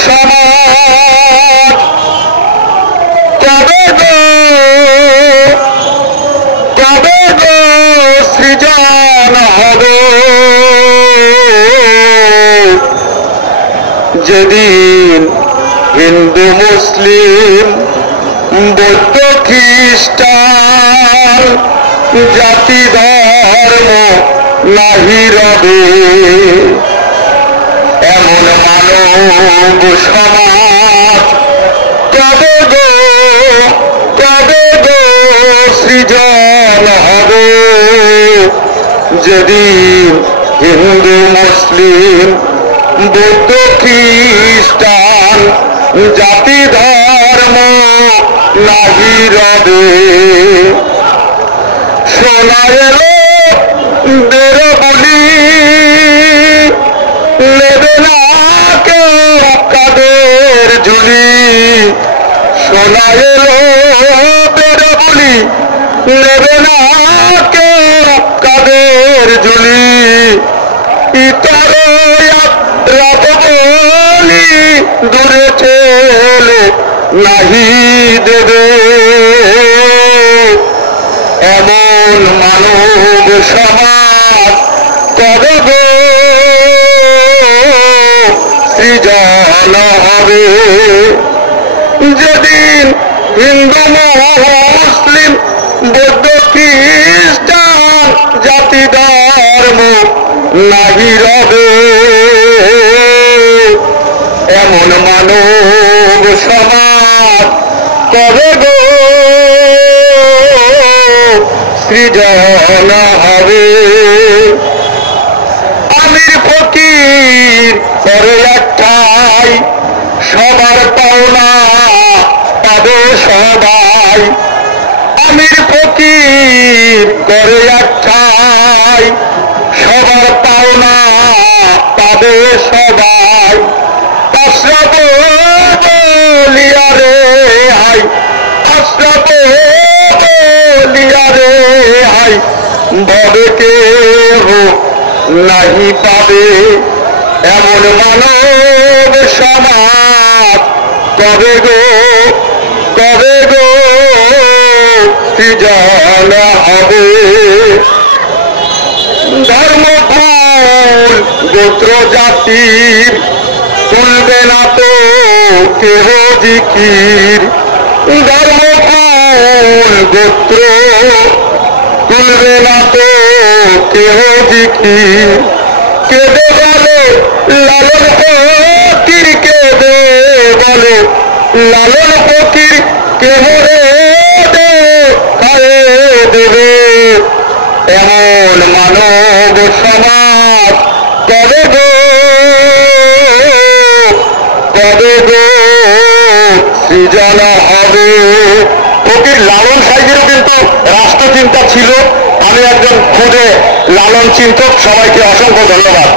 সমাজ কবে গো সৃজন হবে যেদিন হিন্দু মুসলিম বৌদ্ধ খ্রিস্টান জাতি ধর্ম নাহি রবে এমন মানব সমাজ কবে গো সৃজন হবে যেদিন হিন্দু মুসলিম বৌদ্ধ খ্রিস্টান জাতি ধর্ম নাহি রবে শোনা এলো বের বলি নেবে না কেউ কাদের ঝুলি শোনা এলো বের বলি নেবে না কেউ কাদের ঝুলি ইতর রাত বলি দূরে চলে নাহি দেবে এমন মানব সমাজ কবে গো সৃজন হবে যেদিন হিন্দু মুসলিম বৌদ্ধ খ্রিস্টান জাতি ধর্ম নাহি রবে এমন মানব সমাজ কবে গো সৃজন হবে আমির ফকির করে একটাই সবার পাওনা পাবে সবাই আমির ফকির করে একটাই সবার পাওনা পাবে সবাই আশ্রব বলিয়া রে হাই আশ্রব বলিয়া রে হাই ববে কেহ নাহি পাবে এমন মানব সমাজ কবে গো সৃজন হবে ধর্মকুল গোত্র জাতির তুলবে না তো কেহ জিকির ধর্মকুল গোত্র তুলবে না তো কেহ জিকির কেঁদে বলে লালন ফকির কেঁদে বলে লালন ফকির কেহ রে দেবে এমন মানব সমাজ কবে গো সৃজন হবে ফকির লালন সাহেবেরও কিন্তু রাষ্ট্রচিন্তা ছিল আমি একজন খুদে লালন চিন্তক সবাইকে অসংখ্য ধন্যবাদ।